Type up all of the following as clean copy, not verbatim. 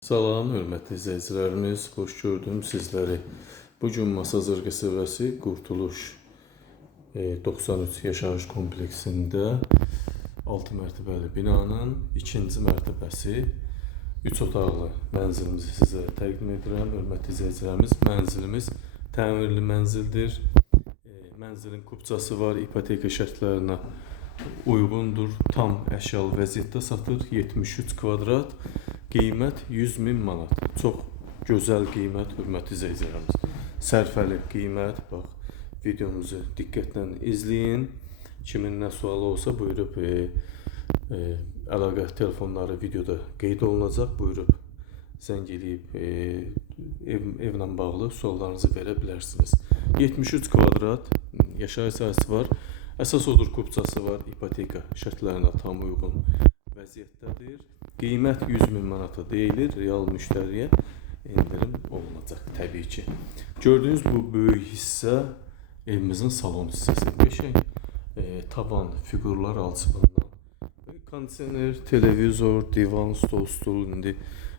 Salam, hörmətli izləyicilərimiz, xoş gördüm sizləri. Bugün Masazır qəsəbəsi Qurtuluş 93 yaşayış kompleksində 6 mərtəbəli binanın 2-ci mərtəbəsi 3 otaqlı mənzilimizi sizə təqdim edirəm. Hörmətli izləyicilərimiz, mənzilimiz təmirli mənzildir. Mənzilin kupçası var, ipoteka şərtlərinə uyğundur. Tam əşyalı vəziyyətdə satır. 73 kvadrat. Qiymət 100.000 manat. Çox gözəl qiymət, hörmətli izləyicilərimiz. Sərfəli qiymət. Bax, videomuzu diqqətlə izləyin. Kimin nə sualı olsa buyurub əlaqə telefonları videoda qeyd olunacaq. Buyurub zəng edib evlə bağlı suallarınızı verə bilərsiniz. 73 kvadrat yaşayış sahəsi var. Əsas odur kupçası var. İpoteka şərtlərinə tam uyğun vəziyyətdədir. Qiymət 100.000 manata deyilir. Real müştəriyə endirim olunacaq təbii ki. Gördüyünüz bu böyük hissə evimizin salon hissəsi. Beşək tavan, figurlar alçıbından. Kondisioner, televizor, divan, stol, stul indi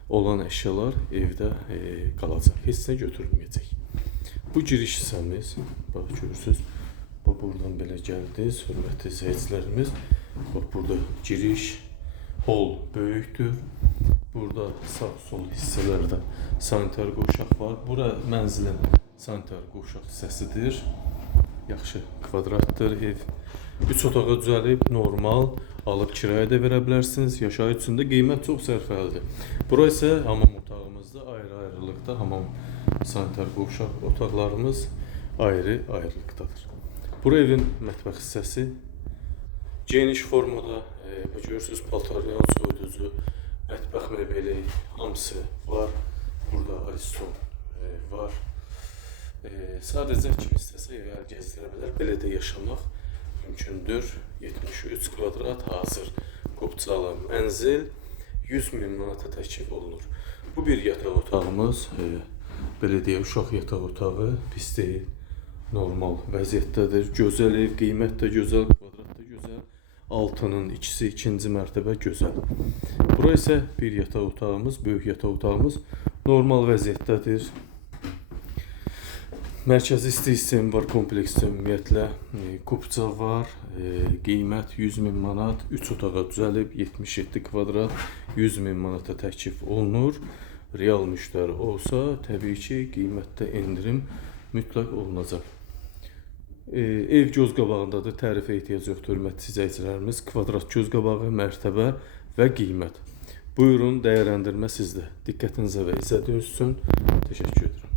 olan əşyalar evdə qalacaq. Heç nə götürülməyəcək. Bu giriş hissəmiz. Bax, görürsünüz. Bax, buradan belə gəldiniz, hörmətli izləyicilərimiz. Bax, burada giriş. Hol böyükdür. Burada sağ-sol hissələrdə sanitar qovşaq var. Bura mənzilin sanitar qovşaq hissəsidir. Yaxşı kvadratdır ev. 3 otağa düzəlib, normal alıb kirayə də verə bilərsiniz. Yaşayış üçün də qiymət çox sərfəlidir. Bura isə hamam otağımızda ayrı-ayrılıqda, hamam sanitar qovşaq otaqlarımız ayrı-ayrılıqdadır. Bura evin mətbəx hissəsi. Geniş formada, görürsünüz, paltaryan, soyuducu, mətbəx mebeli, hamısı var. Burada ariston var. Sadəcə kim istəsə evə gəzdirə bilər. Belə də yaşamaq mümkündür. 73 kvadrat hazır qopçalı mənzil 100.000 manata təklif olunur. Bu bir yataq otağımız. Belə deyə uşaq yataq otağı pis deyil. Normal vəziyyətdədir. Gözəl ev, qiymət də gözəl, kvadrat da gözəl. Altının ikisi, ikinci mərtəbə gözəl. Bura isə bir yataq otağımız, böyük yataq otağımız normal vəziyyətdədir. Mərkəzi isti sistemi var kompleksdə ümumiyyətlə. Kupça var, qiymət 100.000 manat, 3 otağa düzəlib, 77 kvadrat, 100.000 manata təklif olunur. Real müştəri olsa, təbii ki, qiymətdə endirim mütləq olunacaq. Ev göz qabağındadır, tərifə ehtiyac yoxdur, hörmətli izləyicilərimiz. Kvadrat göz qabağı, mərtəbə və qiymət. Buyurun, dəyərləndirmə sizdə. Diqqətinizə və izlədiyiniz üçün təşəkkür edirəm.